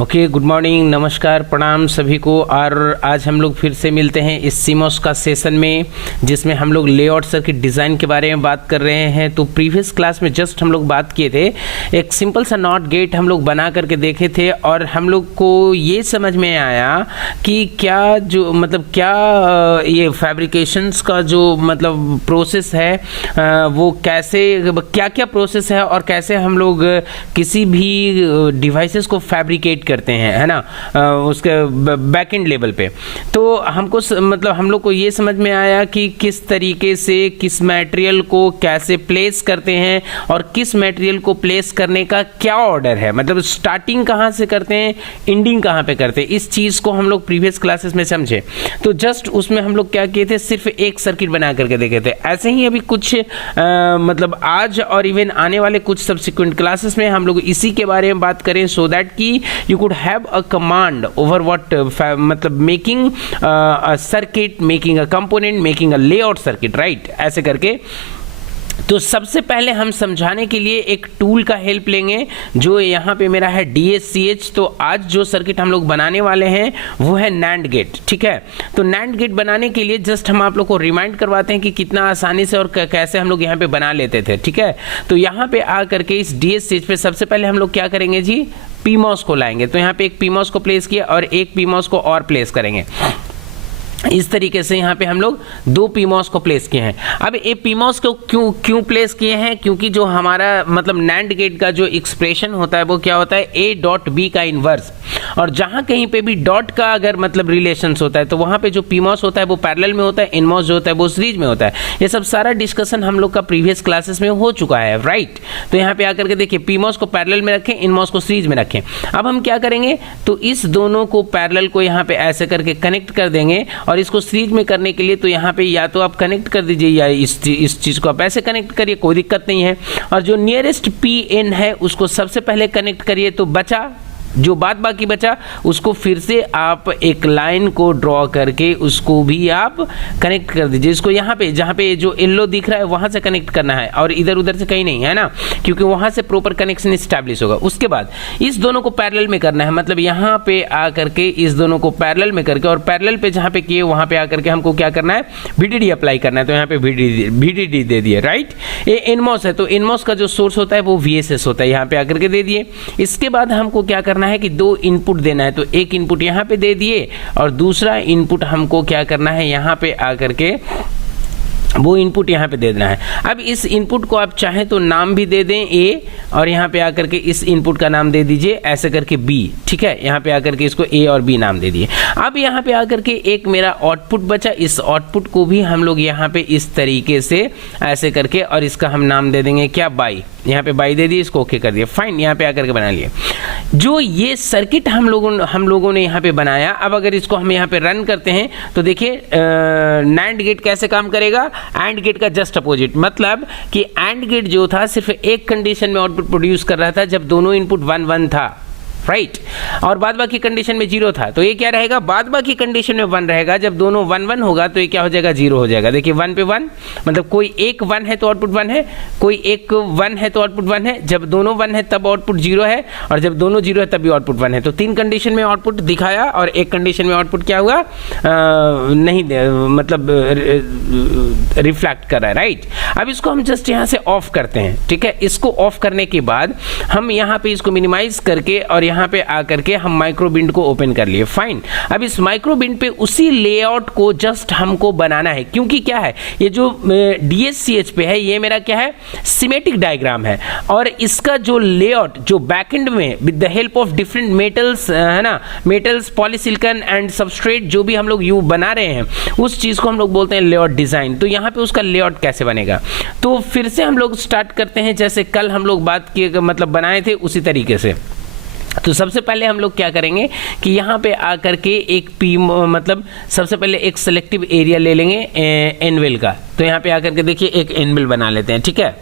Okay, good morning, नमस्कार, प्रणाम सभी को। और आज हम लोग फिर से मिलते हैं इस सीमॉस का सेशन में, जिसमें हम लोग लेआउट सर्किट डिज़ाइन के बारे में बात कर रहे हैं। तो प्रीवियस क्लास में जस्ट हम लोग बात किए थे, एक सिंपल सा नॉट गेट हम लोग बना करके देखे थे और हम लोग को ये समझ में आया कि क्या ये फैब्रिकेशंस का जो मतलब प्रोसेस है वो कैसे, क्या क्या प्रोसेस है और कैसे हम लोग किसी भी डिवाइसेस को फैब्रिकेट करते हैं, है ना, उसके बैक एंड लेवल पे। तो हमको हम लोग को ये समझ में आया कि किस तरीके से किस मटेरियल को कैसे प्लेस करते हैं और किस मटेरियल को प्लेस करने का क्या ऑर्डर है, मतलब स्टार्टिंग कहाँ से करते हैं, एंडिंग कहाँ पे करते हैं। इस चीज़ को हम लोग प्रीवियस क्लासेस में समझे। तो जस्ट उसमें हम लोग क्या किए थे, सिर्फ एक सर्किट बना करके देखे थे। ऐसे ही अभी कुछ आज और इवन आने वाले कुछ सब्सिक्वेंट क्लासेस में हम लोग इसी के बारे में बात करें, सो दैट कि you could have a command over what मतलब making a circuit, making a component, making a layout circuit, right? ऐसे करके। तो सबसे पहले हम समझाने के लिए एक टूल का हेल्प लेंगे जो यहाँ पे मेरा है DSCH। तो आज जो सर्किट हम लोग बनाने वाले हैं वो है NAND गेट, ठीक है। तो NAND गेट बनाने के लिए जस्ट हम आप लोग को रिमाइंड करवाते हैं कि कितना आसानी से और कैसे हम लोग यहाँ पे बना लेते थे, ठीक है। तो यहाँ पे आ करके इस DSCH पे सबसे पहले हम लोग क्या करेंगे जी, PMOS को लाएंगे। तो यहाँ पे एक PMOS को प्लेस किया और एक PMOS को और प्लेस करेंगे। इस तरीके से यहाँ पे हम लोग दो PMOS को प्लेस किए हैं। अब ये PMOS को क्यों प्लेस किए हैं, क्योंकि जो हमारा मतलब NAND गेट का जो एक्सप्रेशन होता है वो क्या होता है, A डॉट B का इन्वर्स। और जहाँ कहीं पे भी डॉट का अगर मतलब रिलेशंस होता है तो वहाँ पे जो PMOS होता है वो पैरेलल में होता है, NMOS जो होता है वो सीरीज में होता है। ये सब सारा डिस्कशन हम लोग का प्रीवियस क्लासेस में हो चुका है, राइट। तो यहाँ पे आकर के देखिए, PMOS को पैरेलल में रखें, NMOS को सीरीज में रखें। अब हम क्या करेंगे, तो इस दोनों को पैरेलल को यहाँ पे ऐसे करके कनेक्ट कर देंगे और इसको सीरीज में करने के लिए तो यहाँ पे या तो आप कनेक्ट कर दीजिए या इस चीज़ को आप ऐसे कनेक्ट करिए, कोई दिक्कत नहीं है। और जो नियरेस्ट PN है उसको सबसे पहले कनेक्ट करिए, तो बचा जो बात बाकी बचा उसको फिर से आप एक लाइन को ड्रॉ करके उसको भी आप कनेक्ट कर दीजिए। इसको यहाँ पे जहाँ पे जो येलो दिख रहा है वहाँ से कनेक्ट करना है और इधर उधर से कहीं नहीं, है ना, क्योंकि वहाँ से प्रॉपर कनेक्शन इस्टेब्लिश होगा। उसके बाद इस दोनों को पैरेलल में करना है, मतलब यहाँ पे आ करके इस दोनों को पैरेलल में करके और पैरेलल पे जहाँ पे किए वहाँ पे आकर के हमको क्या करना है, VDD अप्लाई करना है। तो यहाँ पे VDD दे दिए, राइट। ये NMOS है तो NMOS का जो सोर्स होता है वो VSS होता है, यहाँ पे आकर के दे दिए। इसके बाद हमको क्या करना है कि दो इनपुट देना है, तो एक इनपुट यहाँ पे दे दिए और दूसरा इनपुट हमको क्या करना है, यहाँ पे आकर के वो इनपुट यहाँ पे दे देना है। अब इस इनपुट को आप चाहें तो नाम भी दे दें A और यहाँ पे आकर के इस इनपुट का नाम दे दीजिए ऐसे करके B, ठीक है। यहाँ पे आकर के इसको A और B नाम दे दिए। अब यहाँ पे आकर के एक मेरा आउटपुट बचा, इस आउटपुट को भी हम लोग यहाँ पे इस तरीके से ऐसे करके और इसका हम नाम दे देंगे क्या, बाई। यहाँ पे बाई दे दिए, इसको ओके कर दिए, फाइन। यहाँ पे आकर के बना लिए जो ये सर्किट हम लोगों ने यहाँ पे बनाया। अब अगर इसको हम यहाँ पे रन करते हैं तो देखिए NAND गेट कैसे काम करेगा, AND गेट का जस्ट अपोजिट। मतलब कि AND गेट जो था सिर्फ एक कंडीशन में आउटपुट प्रोड्यूस कर रहा था, जब दोनों इनपुट 1 1 था, राइट, और बाद बाकी कंडीशन में 0 था। तो ये क्या रहेगा, बाद बाकी कंडीशन में 1 रहेगा। जब दोनों 1 1 होगा तो ये क्या हो जाएगा, 0 हो जाएगा। देखिए 1 पे 1, मतलब कोई एक 1 है तो आउटपुट 1 है, कोई एक 1 है तो आउटपुट 1 है। जब दोनों 1 है तब आउटपुट 0 है और जब दोनों 0 है तब भी आउटपुट 1 है। तो 3 कंडीशन में आउटपुट दिखाया और एक कंडीशन में आउटपुट क्या हुआ, मतलब रिफ्लेक्ट कर रहा है, राइट। अब इसको हम जस्ट यहाँ से ऑफ करते हैं, ठीक है। इसको ऑफ करने के बाद हम यहाँ पे इसको मिनिमाइज करके और यहाँ पे आकर के हम माइक्रो बिंड को ओपन कर लिए, फाइन। अब इस माइक्रो बिंड पे उसी लेआउट को जस्ट हमको बनाना है, क्योंकि क्या है, ये जो DSCH पे है ये मेरा क्या है, सिमेटिक डायग्राम है। और इसका जो लेआउट जो बैकएंड में with the help of different metals, है ना, मेटल्स, पॉलीसिलिकॉन एंड सबस्ट्रेट जो भी हम लोग बना रहे हैं उस चीज को हम लोग बोलते हैं लेआउट डिजाइन। तो यहाँ पे उसका लेआउट कैसे बनेगा, तो फिर से हम लोग स्टार्ट करते हैं जैसे कल हम लोग बात किए, मतलब बनाए थे उसी तरीके से। तो सबसे पहले हम लोग क्या करेंगे कि यहाँ पे आकर के एक मतलब सबसे पहले एक सेलेक्टिव एरिया ले लेंगे एनवेल का। तो यहाँ पे आकर के देखिए एक एनवेल बना लेते हैं, ठीक है।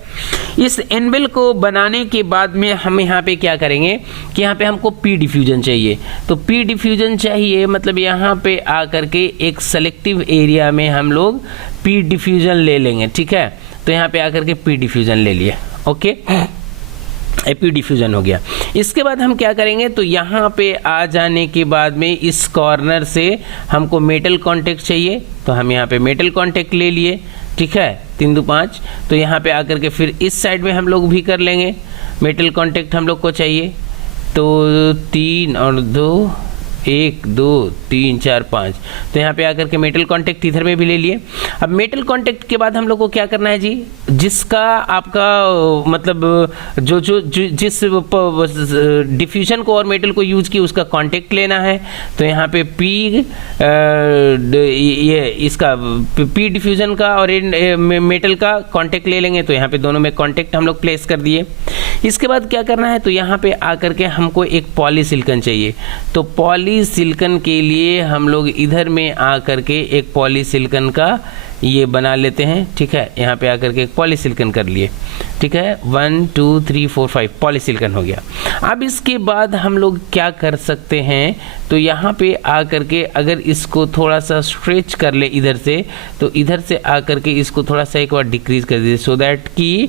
इस एनवेल को बनाने के बाद में हम यहाँ पे क्या करेंगे कि यहाँ पे हमको P डिफ्यूजन चाहिए। तो P डिफ्यूजन चाहिए मतलब यहाँ पे आकर के एक सेलेक्टिव एरिया में हम लोग P डिफ्यूजन ले लेंगे, ठीक है। तो यहाँ पे आकर के P डिफ्यूजन ले लिए, ओके। एपी डिफ्यूजन हो गया। इसके बाद हम क्या करेंगे, तो यहाँ पे आ जाने के बाद में इस कॉर्नर से हमको मेटल कांटेक्ट चाहिए, तो हम यहाँ पे मेटल कांटेक्ट ले लिए, ठीक है, 3 2 5। तो यहाँ पे आकर के फिर इस साइड में हम लोग भी कर लेंगे, मेटल कांटेक्ट हम लोग को चाहिए, तो 3 और 2, 1 2 3 4 5। तो यहाँ पे आकर के मेटल कांटेक्ट इधर में भी ले लिए। अब मेटल कांटेक्ट के बाद हम लोग को क्या करना है जी, जिसका आपका मतलब जिस डिफ्यूजन को और मेटल को यूज की उसका कांटेक्ट लेना है। तो यहाँ पे पी ये इसका पी डिफ्यूजन का और मेटल का कांटेक्ट ले लेंगे। तो यहाँ पे दोनों में कांटेक्ट हम लोग प्लेस कर दिए। इसके बाद क्या करना है, तो यहाँ पे आकर के हमको एक पॉलीसिलिकॉन चाहिए। तो पॉलीसिलिकॉन के लिए हम लोग इधर में आकर के एक पॉलीसिलिकॉन का ये बना लेते हैं, ठीक है। यहाँ पे आकर के एक पॉलीसिलिकॉन कर लिए, ठीक है, 1 2 3 4 5 पॉलीसिलिकॉन हो गया। अब इसके बाद हम लोग क्या कर सकते हैं, तो यहाँ पे आकर के अगर इसको थोड़ा सा स्ट्रेच कर ले इधर से, तो इधर से आकर के इसको थोड़ा सा एक बार डिक्रीज कर दीजिए, सो दैट कि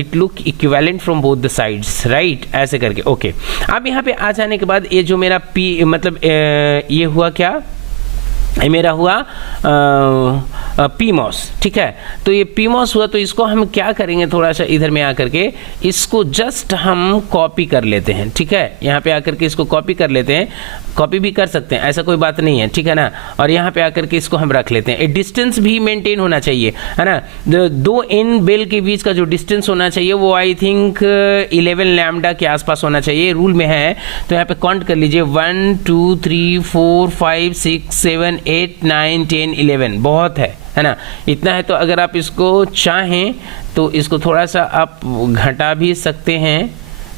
it look equivalent from both the sides, right, ऐसे करके। ओके, अब यहाँ पे आ जाने के बाद ये जो मेरा पी मतलब ये हुआ क्या, ये मेरा हुआ पीमॉस, ठीक है। तो ये पीमॉस हुआ, तो इसको हम क्या करेंगे, थोड़ा सा इधर में आकर के इसको जस्ट हम कॉपी कर लेते हैं, ठीक है। यहाँ पे आकर के इसको कॉपी कर लेते हैं, कॉपी भी कर सकते हैं, ऐसा कोई बात नहीं है, ठीक है ना। और यहाँ पे आकर के इसको हम रख लेते हैं। डिस्टेंस भी मेंटेन होना चाहिए, है ना। दो इन बेल के बीच का जो डिस्टेंस होना चाहिए वो आई थिंक 11 लैम्डा के आसपास होना चाहिए, रूल में है। तो यहाँ पे काउंट कर लीजिए, 1 2 3 4 5 6 7 8 9 10 11, बहुत है ना। इतना है, तो अगर आप इसको चाहें तो इसको थोड़ा सा आप घटा भी सकते हैं,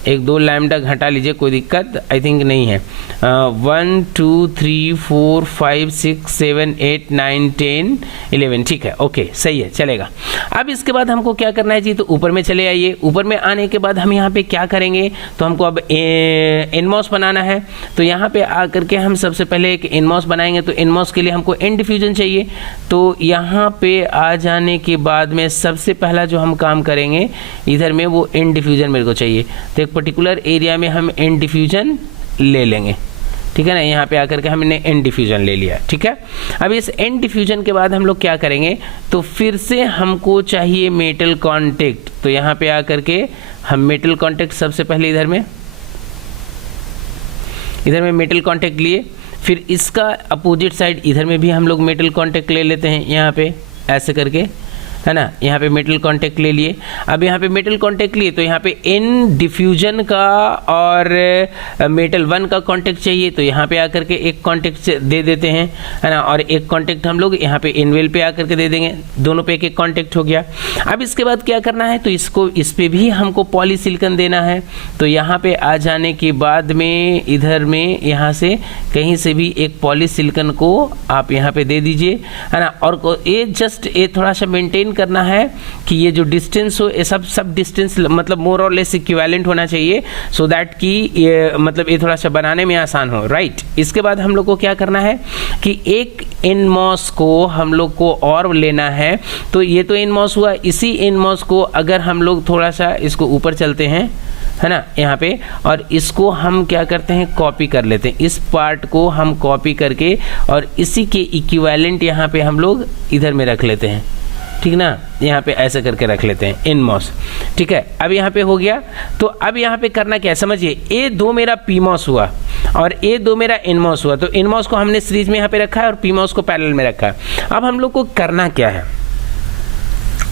1 2 लैम्डा घटा लीजिए, कोई दिक्कत आई थिंक नहीं है। 1 2 3 4 5 6 7 8 9 10 11, ठीक है, ओके, सही है, चलेगा। अब इसके बाद हमको क्या करना है जी, तो ऊपर में चले आइए। ऊपर में आने के बाद हम यहाँ पे क्या करेंगे, तो हमको अब एनमॉस बनाना है। तो यहाँ पे आकर के हम सबसे पहले एक एनमॉस बनाएंगे। तो एनमॉस के लिए हमको एन डिफ्यूजन चाहिए। तो यहाँ पे आ जाने के बाद में सबसे पहला जो हम काम करेंगे इधर में, वो एन डिफ्यूजन मेरे को चाहिए। तो एक पर्टिकुलर एरिया में हम एन डिफ्यूजन ले लेंगे, ठीक है ना। यहाँ पे आकर के हमने एन डिफ्यूजन ले लिया, ठीक है। अब इस एन डिफ्यूजन के बाद हम लोग क्या करेंगे, तो फिर से हमको चाहिए मेटल कांटेक्ट। तो यहाँ पे आकर के हम मेटल कांटेक्ट सबसे पहले इधर में मेटल कांटेक्ट लिए, फिर इसका अपोजिट साइड इधर में भी हम लोग मेटल कांटेक्ट ले लेते हैं, यहाँ पे ऐसे करके, है ना। यहाँ पे मेटल कांटेक्ट ले लिए। अब यहाँ पे मेटल कांटेक्ट लिए, तो यहाँ पे एन डिफ्यूजन का और मेटल 1 का कांटेक्ट चाहिए। तो यहाँ पे आकर के एक कांटेक्ट दे देते हैं, है ना, और एक कांटेक्ट हम लोग यहाँ पे एनवेल पे आकर के दे देंगे। दोनों पे एक एक कांटेक्ट हो गया। अब इसके बाद क्या करना है, तो इस पे भी हमको पॉलीसिलिकॉन देना है। तो यहाँ पे आ जाने के बाद में इधर में यहाँ से कहीं से भी एक पॉलीसिलिकॉन को आप यहाँ पे दे दीजिए, है ना। और ये जस्ट ये थोड़ा सा मेंटेन करना है कि ये जो डिस्टेंस हो, ये सब डिस्टेंस मतलब मोर और लेस इक्विवेलेंट होना चाहिए, सो दैट कि ये मतलब ये थोड़ा सा बनाने में आसान हो, राइट। इसके बाद हम लोग को क्या करना है कि एक एनमॉस को हम लोग को और लेना है। तो ये तो एनमॉस हुआ, इसी एनमॉस को अगर हम लोग थोड़ा सा इसको ऊपर चलते हैं, है ना, यहाँ पे, और इसको हम क्या करते हैं, कॉपी कर लेते हैं। इस पार्ट को हम कॉपी करके और इसी के इक्विवेलेंट यहाँ पे हम लोग इधर में रख लेते हैं, ठीक ना। यहाँ पे ऐसे करके रख लेते हैं एनमॉस, ठीक है। अब यहाँ पे हो गया। तो अब यहाँ पे करना क्या है समझिए, A2 मेरा पीमॉस हुआ और A2 मेरा एनमॉस हुआ। तो एनमॉस को हमने सीरीज में यहाँ पे रखा है और पीमॉस को पैरेलल में रखा है। अब हम लोग को करना क्या है,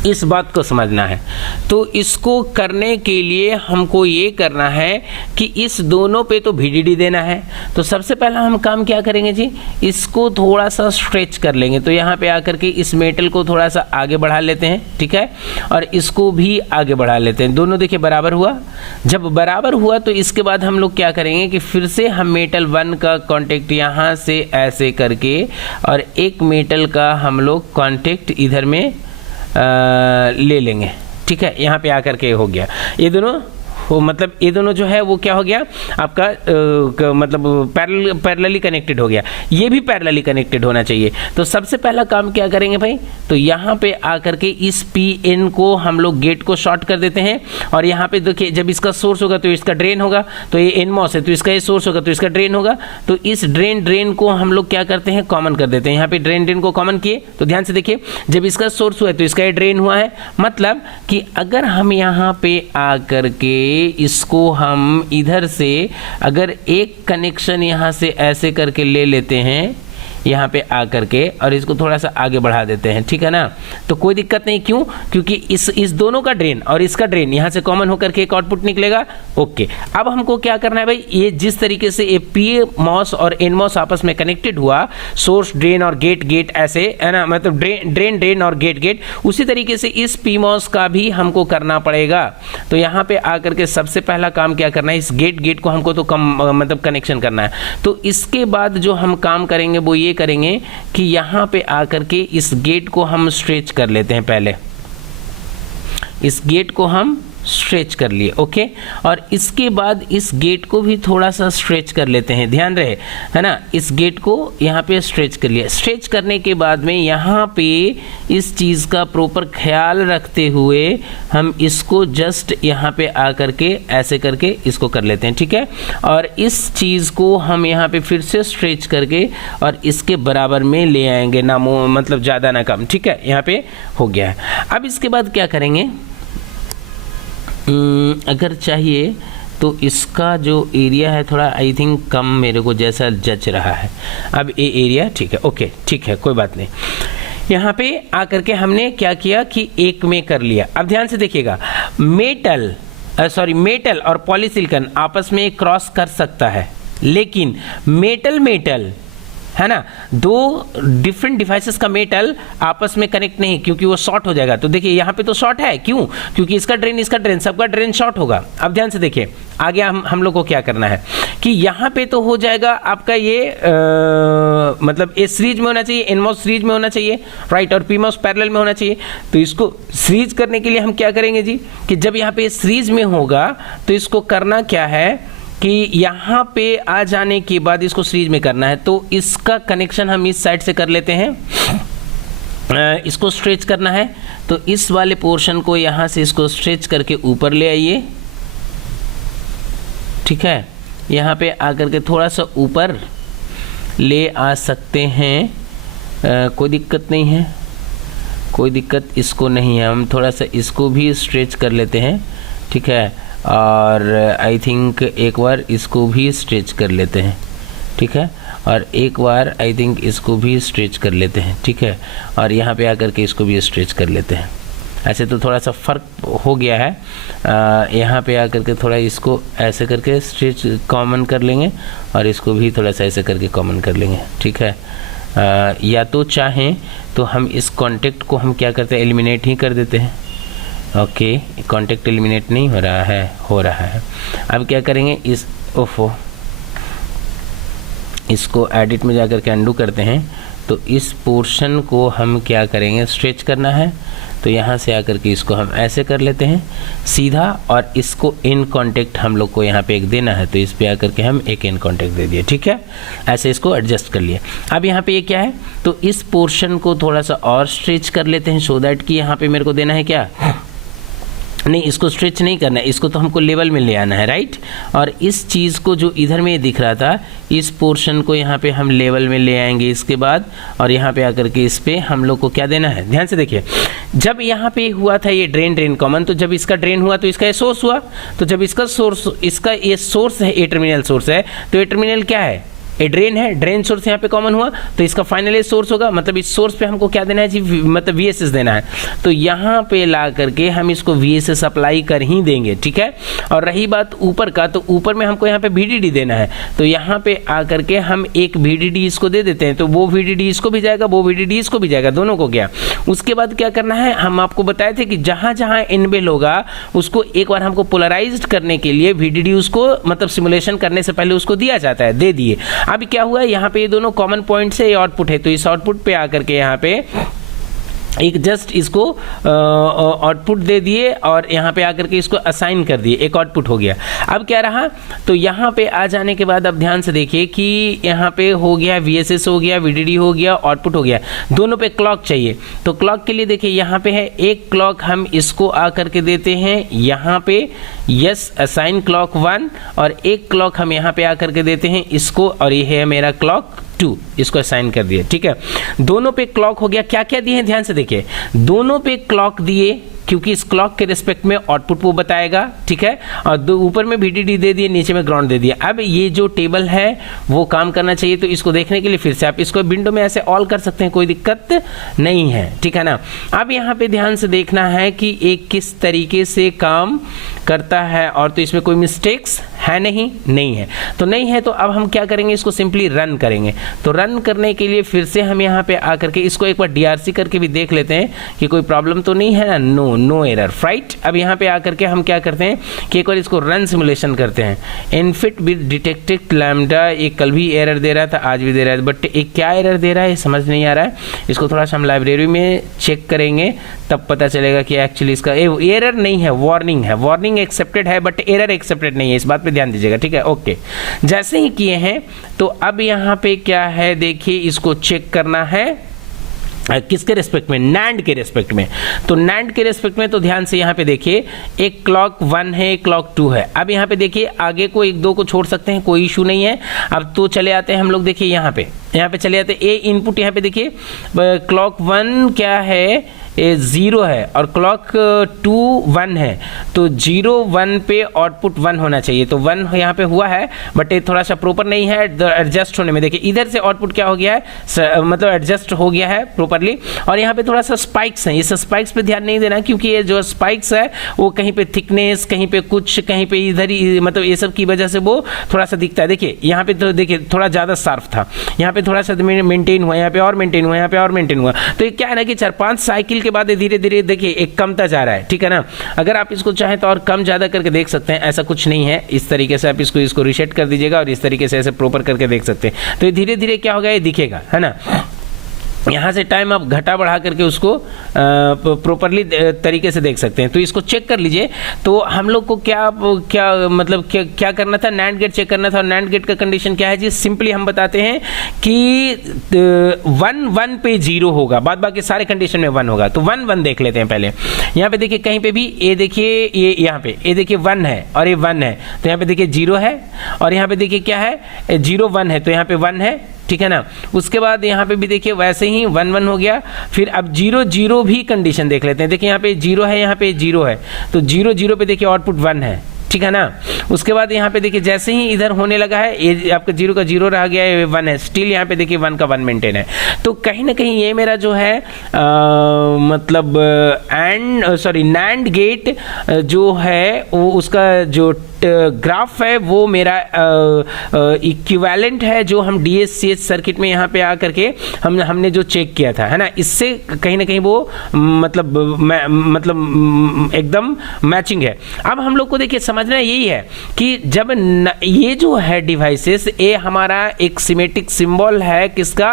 इस बात को समझना है। तो इसको करने के लिए हमको ये करना है कि इस दोनों पे तो VDD देना है। तो सबसे पहला हम काम क्या करेंगे जी, इसको थोड़ा सा स्ट्रेच कर लेंगे। तो यहाँ पे आकर के इस मेटल को थोड़ा सा आगे बढ़ा लेते हैं, ठीक है, और इसको भी आगे बढ़ा लेते हैं। दोनों देखिए बराबर हुआ। जब बराबर हुआ तो इसके बाद हम लोग क्या करेंगे कि फिर से हम मेटल 1 का कॉन्टेक्ट यहाँ से ऐसे करके और एक मेटल का हम लोग कॉन्टेक्ट इधर में ले लेंगे, ठीक है। यहाँ पे आकर के हो गया, ये दोनों मतलब ये दोनों जो है वो क्या हो गया आपका मतलब पैरेलली कनेक्टेड हो गया, ये भी पैरेलली कनेक्टेड होना चाहिए। तो सबसे पहला काम क्या करेंगे भाई, तो यहाँ पे आकर के इस Pn को हम लोग गेट को शॉर्ट कर देते हैं, और यहाँ पे देखिए जब इसका सोर्स होगा तो इसका ड्रेन होगा, तो ये nMOS है तो इसका ये सोर्स होगा तो इसका ड्रेन होगा, तो इस ड्रेन को हम लोग क्या करते हैं, कॉमन कर देते हैं। यहाँ पे ड्रेन को कॉमन किए तो ध्यान से देखिए, जब इसका सोर्स हुआ है तो इसका ये ड्रेन हुआ है, मतलब कि अगर हम यहाँ पे आकर के इसको हम इधर से अगर एक कनेक्शन यहाँ से ऐसे करके ले लेते हैं यहाँ पे आकर के, और इसको थोड़ा सा आगे बढ़ा देते हैं, ठीक है ना, तो कोई दिक्कत नहीं। क्यों? क्योंकि इस दोनों का ड्रेन और इसका ड्रेन यहाँ से कॉमन होकर के एक आउटपुट निकलेगा। ओके, अब हमको क्या करना है भाई, ये जिस तरीके से ये PMOS और NMOS आपस में कनेक्टेड हुआ, सोर्स ड्रेन और गेट ऐसे है ना, मतलब ड्रेन और गेट, उसी तरीके से इस PMOS का भी हमको करना पड़ेगा। तो यहाँ पे आकर के सबसे पहला काम क्या करना है, इस गेट को हमको तो मतलब कनेक्शन करना है। तो इसके बाद जो हम काम करेंगे वो ये करेंगे कि यहां पे आकर के इस गेट को हम स्ट्रेच कर लेते हैं, पहले इस गेट को हम स्ट्रेच कर लिए। ओके, और इसके बाद इस गेट को भी थोड़ा सा स्ट्रेच कर लेते हैं, ध्यान रहे, है ना, इस गेट को यहाँ पे स्ट्रेच कर लिया। स्ट्रेच करने के बाद में यहाँ पे इस चीज़ का प्रॉपर ख्याल रखते हुए हम इसको जस्ट यहाँ पे आकर के ऐसे करके इसको कर लेते हैं, ठीक है। और इस चीज़ को हम यहाँ पे फिर से स्ट्रेच करके और इसके बराबर में ले आएंगे, ना मतलब ज़्यादा ना कम, ठीक है, यहाँ पे हो गया है। अब इसके बाद क्या करेंगे, अगर चाहिए तो इसका जो एरिया है थोड़ा आई थिंक कम मेरे को जैसा जच रहा है। अब ये एरिया ठीक है, ओके ठीक है, कोई बात नहीं। यहाँ पे आकर के हमने क्या किया कि एक में कर लिया। अब ध्यान से देखिएगा, मेटल और पॉलीसिलिकॉन आपस में क्रॉस कर सकता है, लेकिन मेटल है ना, दो डिफरेंट डिवाइसेस का मेटल आपस में कनेक्ट नहीं, क्योंकि वो शॉर्ट हो जाएगा। तो देखिए यहाँ पे तो शॉर्ट है, क्यों? क्योंकि इसका ड्रेन सबका ड्रेन शॉर्ट होगा। अब ध्यान से देखिए आगे हम लोग को क्या करना है कि यहाँ पे तो हो जाएगा आपका ये मतलब ये सीरीज में होना चाहिए, NMOS सीरीज में होना चाहिए, राइट, और PMOS पैरेलल में होना चाहिए। तो इसको सीरीज करने के लिए हम क्या करेंगे जी, कि जब यहाँ पे सीरीज में होगा तो इसको करना क्या है कि यहाँ पे आ जाने के बाद इसको सीरीज में करना है। तो इसका कनेक्शन हम इस साइड से कर लेते हैं, इसको स्ट्रेच करना है, तो इस वाले पोर्शन को यहाँ से इसको स्ट्रेच करके ऊपर ले आइए, ठीक है। यहाँ पे आकर के थोड़ा सा ऊपर ले आ सकते हैं, कोई दिक्कत नहीं है, कोई दिक्कत इसको नहीं है। हम थोड़ा सा इसको भी स्ट्रेच कर लेते हैं, ठीक है, और आई थिंक एक बार इसको भी स्ट्रेच कर लेते हैं, ठीक है, और एक बार आई थिंक इसको भी स्ट्रेच कर लेते हैं, ठीक है, और यहाँ पे आकर के इसको भी स्ट्रेच कर लेते हैं। ऐसे तो थोड़ा सा फ़र्क हो गया है, यहाँ पे आकर के थोड़ा इसको ऐसे करके स्ट्रेच कॉमन कर लेंगे और इसको भी थोड़ा सा ऐसे करके कॉमन कर लेंगे, ठीक है। या तो चाहें तो हम इस कॉन्टेक्ट को हम क्या करते हैं, एलिमिनेट ही कर देते हैं। ओके, कॉन्टेक्ट एलिमिनेट नहीं हो रहा है। अब क्या करेंगे, इसको एडिट में जाकर के अंडू करते हैं। तो इस पोर्शन को हम क्या करेंगे, स्ट्रेच करना है, तो यहाँ से आकर के इसको हम ऐसे कर लेते हैं सीधा, और इसको इन कॉन्टेक्ट हम लोग को यहाँ पे एक देना है, तो इस पे आकर के हम एक इन कॉन्टेक्ट दे दिए, ठीक है। ऐसे इसको एडजस्ट कर लिए। अब यहाँ पे ये क्या है, तो इस पोर्शन को थोड़ा सा और स्ट्रेच कर लेते हैं, सो दैट कि यहाँ पे मेरे को देना है क्या, नहीं, इसको स्ट्रेच नहीं करना है, इसको तो हमको लेवल में ले आना है, राइट। और इस चीज़ को जो इधर में दिख रहा था, इस पोर्शन को यहाँ पे हम लेवल में ले आएंगे इसके बाद, और यहाँ पे आकर के इस पे हम लोग को क्या देना है, ध्यान से देखिए। जब यहाँ पे हुआ था ये ड्रेन कॉमन, तो जब इसका ड्रेन हुआ तो इसका ये सोर्स हुआ, तो जब इसका ये सोर्स है, ए टर्मिनल सोर्स है, तो ये टर्मिनल क्या है, ये ड्रेन है, ड्रेन सोर्स यहाँ पे कॉमन हुआ, तो इसका फाइनल ये सोर्स होगा, मतलब इस सोर्स पे हमको क्या देना है जी, मतलब VSS देना है। तो यहाँ पे ला करके हम इसको VSS अप्लाई कर ही देंगे, ठीक है। और रही बात ऊपर का, तो ऊपर में हमको यहाँ पे VDD देना है, तो यहाँ पे आकर के हम एक VDD इसको दे देते हैं, तो वो VDD इसको भी जाएगा, वो VDD इसको भी जाएगा, दोनों को गया। उसके बाद क्या करना है, हम आपको बताए थे कि जहाँ जहाँ इनबिल्ड होगा उसको एक बार हमको पोलराइज्ड करने के लिए VDD उसको मतलब सिमुलेशन करने से पहले उसको दिया जाता है, दे दिए। अभी क्या हुआ है, यहाँ पे ये दोनों कॉमन पॉइंट से ये आउटपुट है, तो इस आउटपुट पे आकर के यहाँ पे एक जस्ट इसको आउटपुट दे दिए और यहाँ पे आकर के इसको असाइन कर दिए, एक आउटपुट हो गया। अब क्या रहा, तो यहाँ पे आ जाने के बाद अब ध्यान से देखिए कि यहाँ पे हो गया VSS हो गया, VDD हो गया, आउटपुट हो गया, दोनों पे क्लॉक चाहिए। तो क्लॉक के लिए देखिए यहाँ पे है एक क्लॉक हम इसको आकर के देते हैं यहाँ पे, यस असाइन क्लॉक 1, और एक क्लॉक हम यहाँ पे आकर के देते हैं इसको, और ये है मेरा क्लॉक 2, इसको असाइन कर दिए। ठीक है, दोनों पे क्लॉक हो गया। क्या क्या दिए हैं ध्यान से देखिए, दोनों पे क्लॉक दिए क्योंकि इस क्लॉक के रिस्पेक्ट में आउटपुट वो बताएगा। ठीक है, और दो ऊपर में VDD दे दिए, नीचे में ग्राउंड दे दिया। अब ये जो टेबल है वो काम करना चाहिए, तो इसको देखने के लिए फिर से आप इसको विंडो में ऐसे ऑल कर सकते हैं, कोई दिक्कत नहीं है। ठीक है ना, अब यहाँ पे ध्यान से देखना है कि एक किस तरीके से काम करता है, और तो इसमें कोई मिस्टेक्स है नहीं है, तो नहीं है। तो अब हम क्या करेंगे, इसको सिंपली रन करेंगे। तो रन करने के लिए फिर से हम यहाँ पे आकर के इसको एक बार DRC करके भी देख लेते हैं कि कोई प्रॉब्लम तो नहीं है ना, नो एरर, राइट। अब यहाँ पे आकर के हम क्या करते हैं कि एक बार इसको रन सिमुलेशन करते हैं। इनफिट विद डिटेक्टेड लैम्डा, ये कल भी एरर दे रहा था, आज भी दे रहा है, बट एक क्या एरर दे रहा है समझ नहीं आ रहा है। इसको थोड़ा सा हम लाइब्रेरी में चेक करेंगे, तब पता चलेगा कि एक्चुअली इसका एरर नहीं है, वार्निंग है, वार्निंग एक्सेप्टेड है बट एरर एक्सेप्टेड नहीं है, इस बात पे ध्यान दीजिएगा। ठीक है, ओके। जैसे ही किए हैं तो अब यहाँ पे क्या है देखिए, इसको चेक करना है किसके रिस्पेक्ट में, नैंड के रिस्पेक्ट में। तो नैंड के रिस्पेक्ट में तो ध्यान से यहाँ पे देखिए, एक क्लॉक 1 है, एक क्लॉक 2 है। अब यहाँ पे देखिए आगे को एक दो को छोड़ सकते हैं, कोई इशू नहीं है। अब तो चले आते हैं हम लोग, देखिए यहाँ पे चले आते हैं। ए इनपुट यहाँ पे देखिए, क्लॉक 1 क्या है, 0 है, और क्लॉक 2 1 है, तो 0 1 पे आउटपुट 1 होना चाहिए। तो 1 यहाँ पे हुआ है, बट ये थोड़ा सा प्रॉपर नहीं है एडजस्ट होने में। देखिए इधर से आउटपुट क्या हो गया है, मतलब एडजस्ट हो गया है प्रॉपरली। और यहाँ पे थोड़ा सा स्पाइक्स हैं, इस स्पाइक्स पे ध्यान नहीं देना, क्योंकि ये जो स्पाइक्स है वो कहीं पे थिकनेस, कहीं पे कुछ, कहीं पे इधर ही, मतलब ये सब की वजह से वो थोड़ा सा दिखता है। देखिए यहाँ पे तो देखिए थोड़ा ज़्यादा शार्प था, यहाँ पे थोड़ा सा मेंटेन हुआ, यहाँ पे और मेंटेन हुआ, यहाँ पे और मेंटेन हुआ। तो ये क्या है ना कि 4-5 साइकिल के बाद धीरे धीरे देखिए एक कमता जा रहा है। ठीक है ना, अगर आप इसको चाहें तो और कम ज्यादा करके देख सकते हैं, ऐसा कुछ नहीं है। इस तरीके से आप इसको रीसेट कर दीजिएगा और इस तरीके से ऐसे प्रॉपर करके देख सकते हैं। तो ये धीरे धीरे क्या होगा, ये दिखेगा, है ना। यहाँ से टाइम आप घटा बढ़ा करके उसको प्रॉपरली तरीके से देख सकते हैं। तो इसको चेक कर लीजिए। तो हम लोग को क्या करना था, नैंड गेट चेक करना था। और नैंड गेट का कंडीशन क्या है जी, सिंपली हम बताते हैं कि 1 पे 0 होगा, बाद बाकी सारे कंडीशन में 1 होगा। तो 1 देख लेते हैं पहले। यहाँ पे देखिए कहीं पे भी ये देखिए, ये यहाँ पे ये देखिए 1 है और ये 1 है, तो यहाँ पे देखिए 0 है, और यहाँ पे देखिए क्या है, 0 1 है, तो यहाँ पे 1 है। ठीक है ना, उसके बाद यहाँ पे भी देखिए वैसे ही 1 1 हो गया। फिर अब 0 0 भी कंडीशन देख लेते हैं। देखिए यहाँ पे 0 है, यहाँ पे 0 है, तो 0 0 पे देखिए आउटपुट 1 है। ठीक है ना, उसके बाद यहाँ पे देखिए जैसे ही इधर होने लगा है, ये आपका 0 का 0 रह गया है, 1 है, स्टिल यहाँ पे देखिए 1 का 1 मेंटेन है। तो कहीं ना कहीं ये मेरा जो है मतलब नैंड गेट जो है वो उसका जो ग्राफ है वो मेरा इक्विवेलेंट है, जो हम DSCH सर्किट में यहाँ पे आकर के हमने जो चेक किया था, है ना। इससे कहीं ना कहीं वो मतलब एकदम मैचिंग है। अब हम लोग को देखिए समझना यही है कि जब ये जो है डिवाइसेस, ये हमारा एक सिमेट्रिक सिंबल है किसका,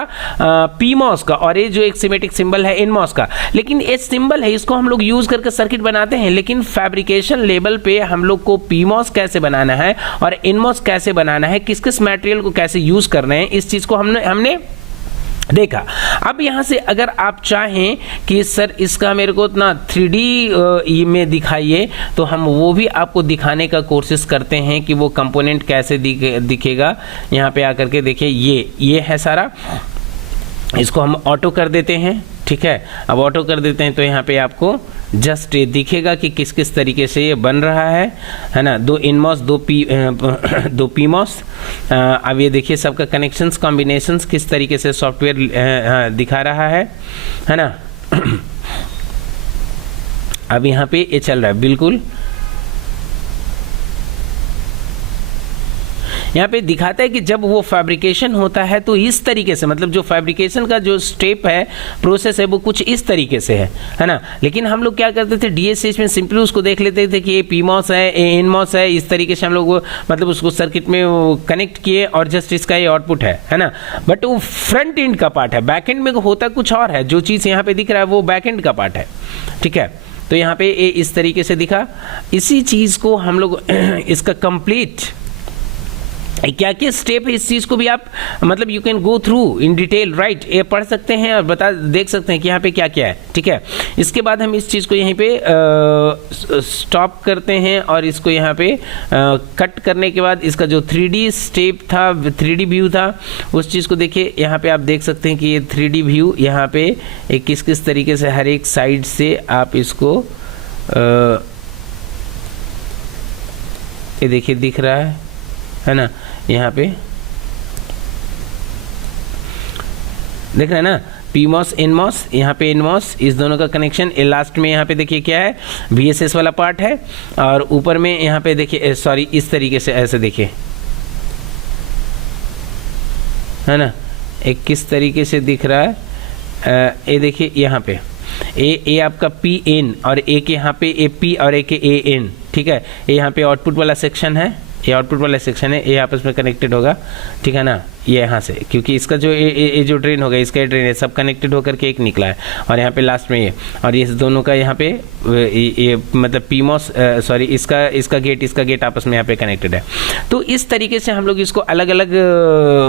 PMOS का, और ये जो एक सिमेट्रिक सिंबल है NMOS का। लेकिन ये सिंबल है, इसको हम लोग यूज करके सर्किट बनाते हैं, लेकिन फैब्रिकेशन लेवल पे हम लोग को PMOS कैसे बनाना है और NMOS कैसे बनाना है, किस किस मटेरियल को कैसे यूज करना है, इस चीज को हमने देखा। अब यहाँ से अगर आप चाहें कि सर इसका मेरे को इतना 3D में दिखाइए, तो हम वो भी आपको दिखाने का कोशिश करते हैं कि वो कंपोनेंट कैसे दिखेगा। यहाँ पे आकर के देखिए ये है सारा, इसको हम ऑटो कर देते हैं। ठीक है, अब ऑटो कर देते हैं तो यहाँ पे आपको जस्ट ये दिखेगा कि किस किस तरीके से ये बन रहा है ना। 2 NMOS 2 PMOS। अब ये देखिए सबका कनेक्शंस कॉम्बिनेशंस किस तरीके से सॉफ्टवेयर दिखा रहा है ना। अब यहाँ पे ये चल रहा है बिल्कुल, यहाँ पे दिखाता है कि जब वो फैब्रिकेशन होता है तो इस तरीके से, मतलब जो फैब्रिकेशन का जो स्टेप है, प्रोसेस है, वो कुछ इस तरीके से है ना। लेकिन हम लोग क्या करते थे, DSH में सिंपली उसको देख लेते थे कि ये PMOS है, ये NMOS है, इस तरीके से हम लोग मतलब उसको सर्किट में कनेक्ट किए और जस्ट इसका ये आउटपुट है ना। बट वो फ्रंट एंड का पार्ट है, बैक एंड में होता कुछ और है। जो चीज़ यहाँ पे दिख रहा है वो बैक एंड का पार्ट है, ठीक है। तो यहाँ पे ये इस तरीके से दिखा। इसी चीज़ को हम लोग इसका कंप्लीट क्या क्या स्टेप है, इस चीज़ को भी आप मतलब you can go through in detail, right. ये पढ़ सकते हैं और देख सकते हैं कि यहाँ पे क्या क्या है, ठीक है। इसके बाद हम इस चीज़ को यहीं पे स्टॉप करते हैं और इसको यहाँ पे कट करने के बाद इसका जो 3D स्टेप था, 3D व्यू था, उस चीज़ को देखिए। यहाँ पे आप देख सकते हैं कि ये 3D व्यू यहाँ पे किस किस तरीके से हर एक साइड से आप इसको ये देखिए दिख रहा है ना। यहाँ पे देख रहे हैं ना, PMOS NMOS, यहाँ पे NMOS, इस दोनों का कनेक्शन। लास्ट में यहाँ पे देखिए क्या है, VSS वाला पार्ट है, और ऊपर में यहाँ पे देखिए सॉरी इस तरीके से ऐसे देखिए, है ना, एक किस तरीके से दिख रहा है। ये देखिए यहाँ पे ए आपका PN और एक यहाँ पे AP और एक AN, ठीक है। ये यहाँ पे आउटपुट वाला सेक्शन है, ये आउटपुट वाला सेक्शन है, ये आपस में कनेक्टेड होगा, ठीक है ना। ये यहाँ से, क्योंकि इसका जो ये जो ड्रेन होगा, इसका ड्रेन है, सब कनेक्टेड होकर के एक निकला है। और यहाँ पे लास्ट में ये, और ये दोनों का यहाँ पे ये मतलब PMOS सॉरी इसका गेट आपस में यहाँ पे कनेक्टेड है। तो इस तरीके से हम लोग इसको अलग अलग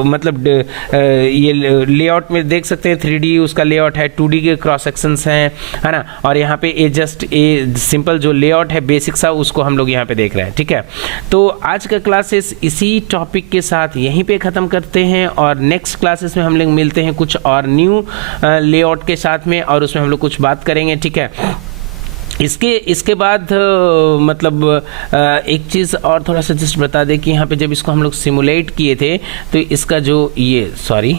मतलब ये लेआउट में देख सकते हैं। 3D उसका लेआउट है, 2D के क्रॉस सेक्शंस हैं, है ना। और यहाँ पे ये जस्ट ये सिंपल जो लेआउट है बेसिक सा, उसको हम लोग यहाँ पे देख रहे हैं, ठीक है। तो आज का क्लासेस इसी टॉपिक के साथ यहीं पे ख़त्म करते हैं, और नेक्स्ट क्लासेस में हम लोग मिलते हैं कुछ और न्यू लेआउट के साथ में, और उसमें हम लोग कुछ बात करेंगे, ठीक है। इसके बाद मतलब एक चीज़ और थोड़ा सा जस्ट बता दें कि यहाँ पे जब इसको हम लोग सिमुलेट किए थे, तो इसका जो ये सॉरी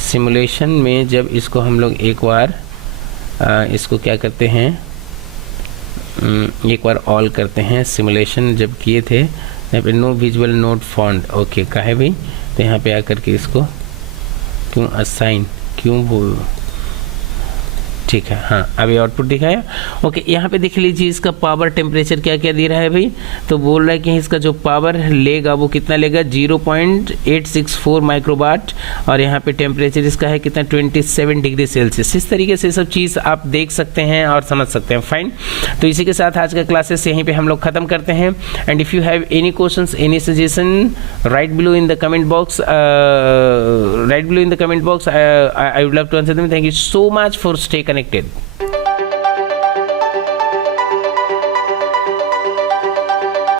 सिमुलेशन में जब इसको हम लोग एक बार इसको क्या करते हैं, एक बार ऑल करते हैं। सिमुलेशन जब किए थे यहाँ पे no visual not found, okay का है भाई। तो यहाँ पे आकर के इसको क्यों असाइन, क्यों वो, ठीक है, हाँ अभी आउटपुट दिखाया, ओके। यहाँ पे देख लीजिए इसका पावर टेम्परेचर क्या क्या दे रहा है भाई। तो बोल रहा है कि इसका जो पावर लेगा वो कितना लेगा, 0.864 माइक्रोवाट, और यहाँ पे टेम्परेचर इसका है कितना, 27 डिग्री सेल्सियस। इस तरीके से सब चीज़ आप देख सकते हैं और समझ सकते हैं, फाइन। तो इसी के साथ आज का क्लासेस यहीं पर हम लोग ख़त्म करते हैं। And if you have any question, any suggestion, right below in the comment box, I would love to answer them. Thank you so much for stay connected.